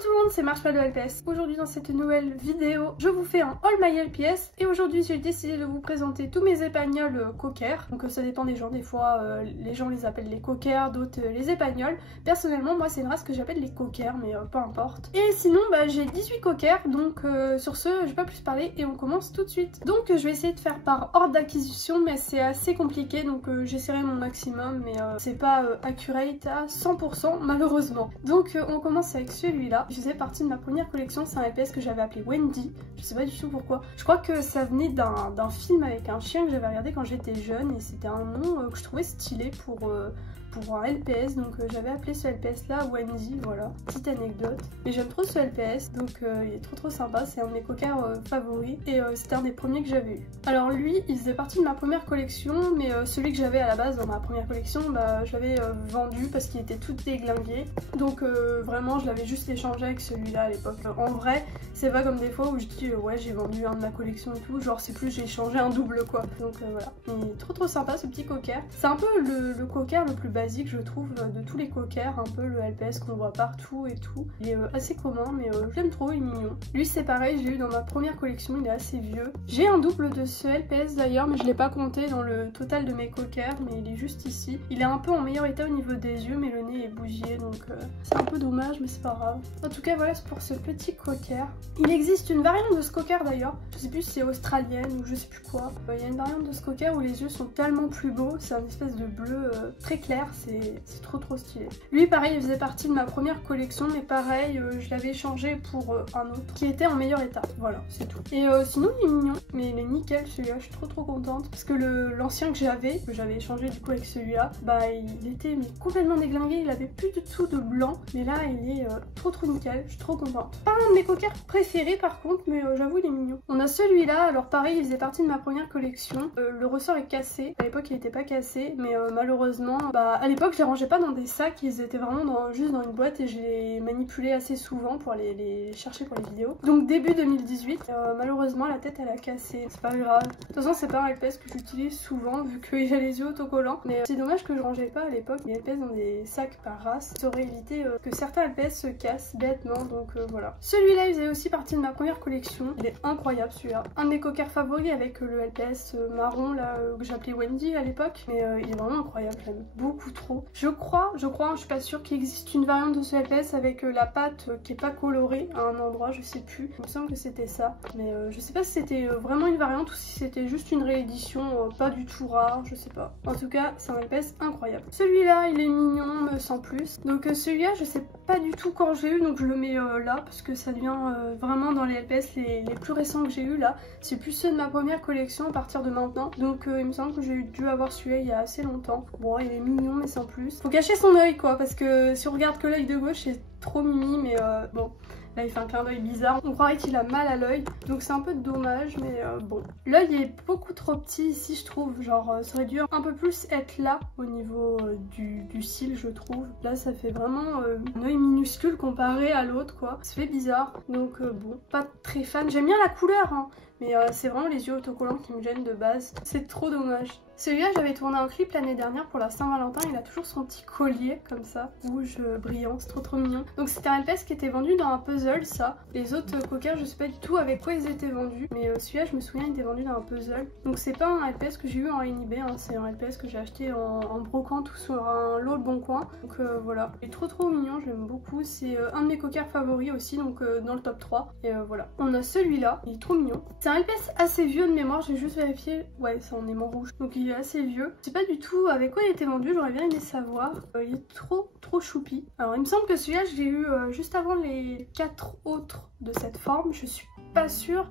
tout le monde, c'est Marshmallow LPS. Aujourd'hui dans cette nouvelle vidéo, je vous fais un All My LPS et aujourd'hui j'ai décidé de vous présenter tous mes épagnols cocker. Donc ça dépend des gens, des fois les gens les appellent les cocker, d'autres les épagnols. Personnellement moi c'est une race que j'appelle les cocker mais peu importe. Et sinon j'ai 18 cocker donc sur ce je vais pas plus parler et on commence tout de suite. Donc je vais essayer de faire par ordre d'acquisition mais c'est assez compliqué donc j'essaierai mon maximum mais c'est pas accurate à 100% malheureusement. Donc on commence avec celui-là. Je faisais partie de ma première collection, c'est un LPS que j'avais appelé Wendy. Je sais pas du tout pourquoi. Je crois que ça venait d'un film avec un chien que j'avais regardé quand j'étais jeune et c'était un nom que je trouvais stylé pour un LPS, donc j'avais appelé ce LPS là Wendy, voilà, petite anecdote. Mais j'aime trop ce LPS, donc il est trop sympa, c'est un de mes cockers favoris et c'était un des premiers que j'avais eu. Alors lui, il faisait partie de ma première collection, mais celui que j'avais à la base dans ma première collection, je l'avais vendu parce qu'il était tout déglingué. Donc vraiment, je l'avais juste échangé avec celui-là à l'époque. En vrai, c'est pas comme des fois où je dis ouais j'ai vendu un de ma collection et tout, genre c'est plus j'ai échangé un double quoi. Donc voilà, il est trop sympa ce petit cocker. C'est un peu le cocker le plus basique je trouve de tous les cockers, un peu le LPS qu'on voit partout et tout. Il est assez commun mais j'aime trop, il est mignon. Lui c'est pareil, je l'ai eu dans ma première collection, il est assez vieux. J'ai un double de ce LPS d'ailleurs mais je l'ai pas compté dans le total de mes cockers, mais il est juste ici. Il est un peu en meilleur état au niveau des yeux mais le nez est bougé donc c'est un peu dommage mais c'est pas grave. En tout cas voilà pour ce petit cocker. Il existe une variante de ce cocker d'ailleurs, je sais plus si c'est australienne ou je sais plus quoi. Il y a une variante de ce cocker où les yeux sont tellement plus beaux, c'est un espèce de bleu très clair, c'est trop stylé. Lui pareil il faisait partie de ma première collection mais pareil je l'avais échangé pour un autre qui était en meilleur état, voilà c'est tout. Et sinon il est mignon, mais il est nickel celui-là, je suis trop contente parce que l'ancien que j'avais échangé du coup avec celui-là, il était mais complètement déglingué, il avait plus du tout de blanc mais là il est trop nickel, je suis trop contente. Pas un de mes cockers préférés par contre mais j'avoue il est mignon. On a celui-là, alors pareil il faisait partie de ma première collection, le ressort est cassé, à l'époque il était pas cassé mais malheureusement à l'époque je les rangeais pas dans des sacs, ils étaient vraiment juste dans une boîte et je les manipulais assez souvent pour les chercher pour les vidéos. Donc début 2018, malheureusement la tête elle a cassé, c'est pas grave. De toute façon c'est pas un LPS que j'utilise souvent vu qu'il a les yeux autocollants, mais c'est dommage que je rangeais pas à l'époque les LPS dans des sacs par race, ça aurait évité que certains LPS se cassent bêtement donc voilà. Celui-là il faisait aussi partie de ma première collection, il est incroyable celui-là. Un de mes cockers favoris avec le LPS marron là que j'appelais Wendy à l'époque, mais il est vraiment incroyable, j'aime beaucoup trop. Je crois, je suis pas sûre qu'il existe une variante de ce LPS avec la patte qui est pas colorée à un endroit, je sais plus. Il me semble que c'était ça, mais je sais pas si c'était vraiment une variante ou si c'était juste une réédition pas du tout rare, je sais pas. En tout cas, c'est un LPS incroyable. Celui-là, il est mignon, mais sans plus. Donc celui-là, je sais pas du tout quand j'ai eu, donc je le mets là parce que ça devient vraiment dans les LPS les plus récents que j'ai eu là. C'est plus ceux de ma première collection à partir de maintenant. Donc il me semble que j'ai dû avoir celui-là il y a assez longtemps. Bon, il est mignon, mais sans plus. Faut cacher son œil quoi, parce que si on regarde que l'œil de gauche c'est trop mimi, mais bon. Là il fait un clin d'œil bizarre, on croirait qu'il a mal à l'œil, donc c'est un peu dommage, mais bon. L'œil est beaucoup trop petit ici je trouve, genre ça aurait dû un peu plus être là au niveau du cil je trouve. Là ça fait vraiment un œil minuscule comparé à l'autre quoi, ça fait bizarre, donc bon, pas très fan. J'aime bien la couleur hein, mais c'est vraiment les yeux autocollants qui me gênent de base, c'est trop dommage. Celui-là j'avais tourné un clip l'année dernière pour la Saint-Valentin, il a toujours son petit collier comme ça, rouge brillant, c'est trop mignon. Donc c'était un LPS qui était vendu dans un puzzle ça. Les autres cockers je sais pas du tout avec quoi ils étaient vendus, mais celui-là je me souviens il était vendu dans un puzzle. Donc c'est pas un LPS que j'ai eu en eBay, hein, c'est un LPS que j'ai acheté en brocante ou sur un lot de Bon Coin. Donc voilà, il est trop mignon, j'aime beaucoup, c'est un de mes cockers favoris aussi, donc dans le top 3. Et voilà, on a celui-là, il est trop mignon. C'est un LPS assez vieux de mémoire, j'ai juste vérifié, ouais c'est en aimant rouge, donc il est assez vieux. Je sais pas du tout avec quoi il était vendu, j'aurais bien aimé savoir. Il est trop choupi. Alors il me semble que celui-là je l'ai eu juste avant les 4 autres de cette forme, je suis pas sûre.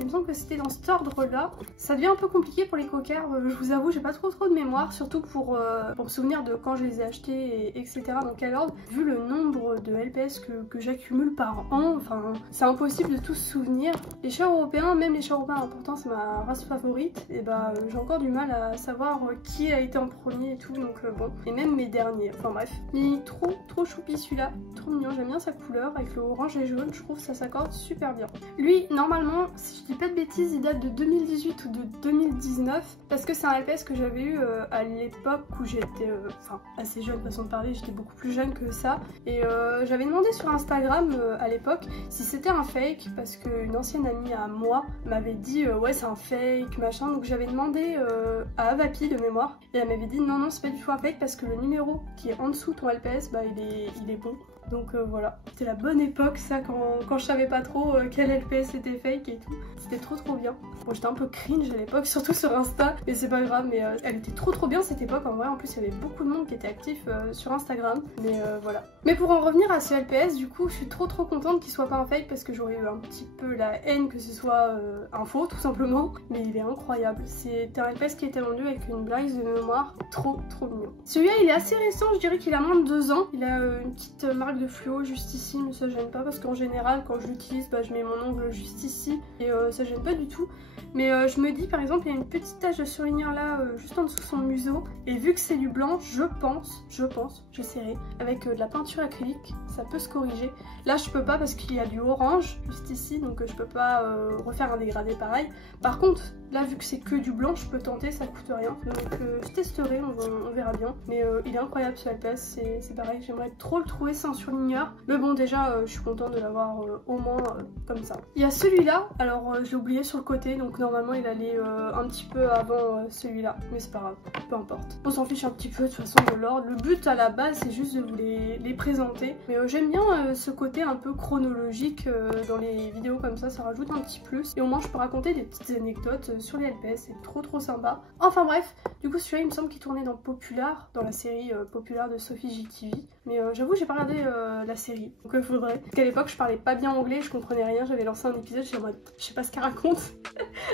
Il me semble que c'était dans cet ordre là. Ça devient un peu compliqué pour les cockers, je vous avoue j'ai pas trop de mémoire, surtout pour me souvenir de quand je les ai achetés etc. dans quel ordre. Vu le nombre de LPS que j'accumule par an, enfin c'est impossible de tous se souvenir. Les chats européens, même les chats européens pourtant c'est ma race favorite, et j'ai encore du mal à savoir qui a été en premier et tout, donc bon. Et même mes derniers, enfin bref. Il est trop choupi celui-là, trop mignon, j'aime bien sa couleur avec le orange et jaune, je trouve ça s'accorde super bien. Lui normalement si dis pas de bêtises, il date de 2018 ou de 2019 parce que c'est un LPS que j'avais eu à l'époque où j'étais assez jeune, façon de parler, j'étais beaucoup plus jeune que ça. Et j'avais demandé sur Instagram à l'époque si c'était un fake parce qu'une ancienne amie à moi m'avait dit ouais c'est un fake machin, donc j'avais demandé à Avapi de mémoire et elle m'avait dit non c'est pas du tout un fake parce que le numéro qui est en dessous de ton LPS bah il est bon. Donc voilà, c'était la bonne époque ça quand je savais pas trop quel LPS était fake et tout. C'était trop bien. Bon j'étais un peu cringe à l'époque, surtout sur Insta, mais c'est pas grave, mais elle était trop bien cette époque en vrai. En plus il y avait beaucoup de monde qui était actif sur Instagram, mais voilà. Mais pour en revenir à ce LPS, du coup je suis trop contente qu'il soit pas un fake parce que j'aurais eu un petit peu la haine que ce soit un faux tout simplement. Mais il est incroyable, c'était un LPS qui était vendu avec une blaze de mémoire trop mignon. Celui-là il est assez récent, je dirais qu'il a moins de 2 ans. Il a une petite marque de fluo juste ici, mais ça gêne pas parce qu'en général quand je l'utilise bah, je mets mon ongle juste ici et ça gêne pas du tout. Mais je me dis par exemple il y a une petite tache de surligneur là juste en dessous son museau et vu que c'est du blanc je pense, j'essaierai avec de la peinture acrylique, ça peut se corriger. Là je peux pas parce qu'il y a du orange juste ici donc je peux pas refaire un dégradé pareil. Par contre là vu que c'est que du blanc je peux tenter, ça coûte rien. Donc je testerai, on verra bien. Mais il est incroyable ce LPS, c'est pareil, j'aimerais trop le trouver sans surligneur. Mais bon déjà je suis contente de l'avoir au moins comme ça. Il y a celui-là, alors je l'ai oublié sur le côté donc normalement il allait un petit peu avant celui-là. Mais c'est pas grave, peu importe. On s'en fiche un petit peu de toute façon de l'ordre. Le but à la base c'est juste de vous les présenter. Mais j'aime bien ce côté un peu chronologique dans les vidéos comme ça rajoute un petit plus. Et au moins je peux raconter des petites anecdotes sur les LPS, c'est trop sympa. Enfin bref, du coup celui-là il me semble qu'il tournait dans Popular, dans la série Popular de Sophie JTV. Mais j'avoue j'ai pas regardé la série, donc il faudrait. Parce qu'à l'époque je parlais pas bien anglais, je comprenais rien, j'avais lancé un épisode, j'étais en mode je sais pas ce qu'elle raconte.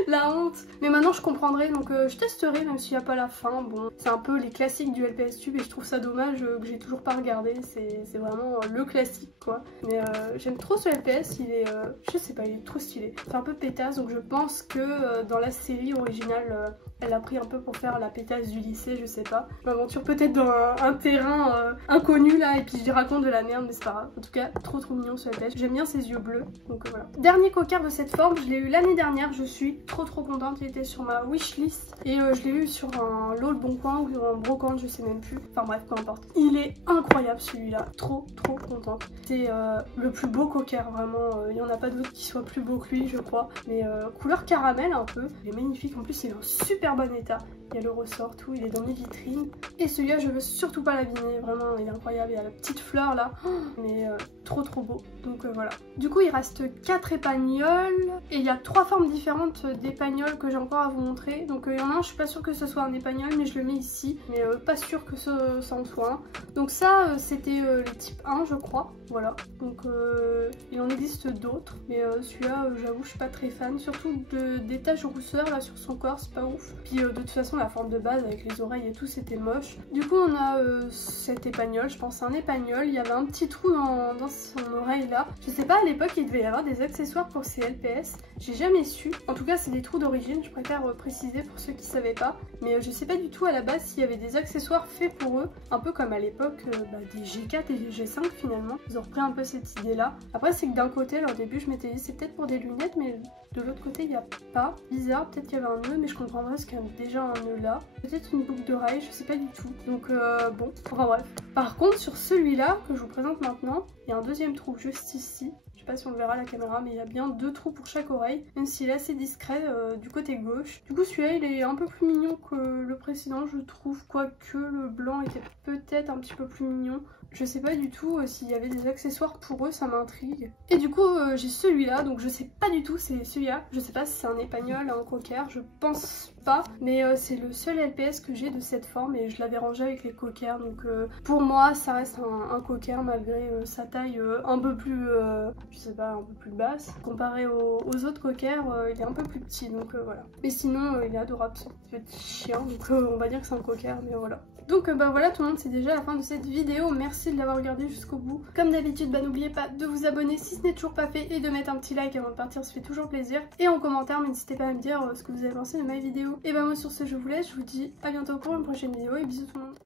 La honte. Mais maintenant je comprendrai, donc je testerai même s'il n'y a pas la fin. Bon, c'est un peu les classiques du LPS Tube et je trouve ça dommage que j'ai toujours pas regardé, c'est vraiment le classique quoi. Mais j'aime trop ce LPS, il est, je sais pas, il est trop stylé. C'est un peu pétasse, donc je pense que dans la série originale, elle a pris un peu pour faire la pétasse du lycée, je sais pas. Je m'aventure peut-être dans un terrain inconnu là et puis je raconte de la merde, mais c'est pas grave. En tout cas, trop mignon ce LPS. J'aime bien ses yeux bleus, donc voilà. Dernier cocker de cette forme, je l'ai eu l'année dernière, je suis trop contente. Il était sur ma wishlist et je l'ai eu sur un lot Le Bon Coin ou en brocante, je sais même plus. Enfin bref, peu importe. Il est incroyable celui-là, trop contente. C'est le plus beau cocker, vraiment. Il y en a pas d'autre qui soit plus beau que lui, je crois. Mais couleur caramel un peu. Il est magnifique. En plus, il est en super bon état. Il y a le ressort, tout, il est dans mes vitrines. Et celui-là, je veux surtout pas l'abîmer, vraiment, il est incroyable. Il y a la petite fleur là, mais trop beau. Donc voilà. Du coup, il reste 4 épagnols et il y a 3 formes différentes d'épagnols que j'ai encore à vous montrer. Donc il y en a un, je suis pas sûre que ce soit un épagnol, mais je le mets ici. Mais pas sûre que ça en soit un. Donc ça, c'était le type 1, je crois. Voilà. Donc il en existe d'autres, mais celui-là, j'avoue, je suis pas très fan. Surtout des taches de rousseur là sur son corps, c'est pas ouf. Puis de toute façon, la forme de base avec les oreilles et tout, c'était moche. Du coup, on a cet épagnol, je pense un épagnol. Il y avait un petit trou dans son oreille là. Je sais pas, à l'époque, il devait y avoir des accessoires pour ces LPS. J'ai jamais su. En tout cas, c'est des trous d'origine, je préfère préciser pour ceux qui savaient pas. Mais je sais pas du tout à la base s'il y avait des accessoires faits pour eux. Un peu comme à l'époque des G4 et des G5 finalement. Ils ont repris un peu cette idée là. Après, c'est que d'un côté, alors, au début, je m'étais dit c'est peut-être pour des lunettes, mais de l'autre côté, il n'y a pas. Bizarre, peut-être qu'il y avait un nœud, mais je comprendrais parce qu'il y a déjà un nœud là. Peut-être une boucle d'oreille, je sais pas du tout. Donc bon, enfin bref. Par contre, sur celui-là que je vous présente maintenant, il y a un deuxième trou juste ici. Je sais pas si on le verra à la caméra, mais il y a bien 2 trous pour chaque oreille, même s'il est assez discret du côté gauche. Du coup, celui-là, il est un peu plus mignon que le précédent, je trouve, quoique le blanc était peut-être un petit peu plus mignon. Je sais pas du tout s'il y avait des accessoires pour eux, ça m'intrigue. Et du coup, j'ai celui-là, donc je sais pas du tout, c'est celui-là. Je sais pas si c'est un épagnol, un cocker, je pense pas. Mais c'est le seul LPS que j'ai de cette forme et je l'avais rangé avec les cockers. Donc pour moi, ça reste un cocker malgré sa taille un peu plus, je sais pas, un peu plus basse. Comparé aux autres cockers, il est un peu plus petit, donc voilà. Mais sinon, il est adorable, ce petit chien, donc on va dire que c'est un cocker, mais voilà. Donc bah voilà tout le monde, c'est déjà la fin de cette vidéo, merci de l'avoir regardé jusqu'au bout. Comme d'habitude, bah n'oubliez pas de vous abonner si ce n'est toujours pas fait et de mettre un petit like avant de partir, ça fait toujours plaisir. Et en commentaire, n'hésitez pas à me dire ce que vous avez pensé de ma vidéo. Et bah moi sur ce, je vous laisse, je vous dis à bientôt pour une prochaine vidéo et bisous tout le monde.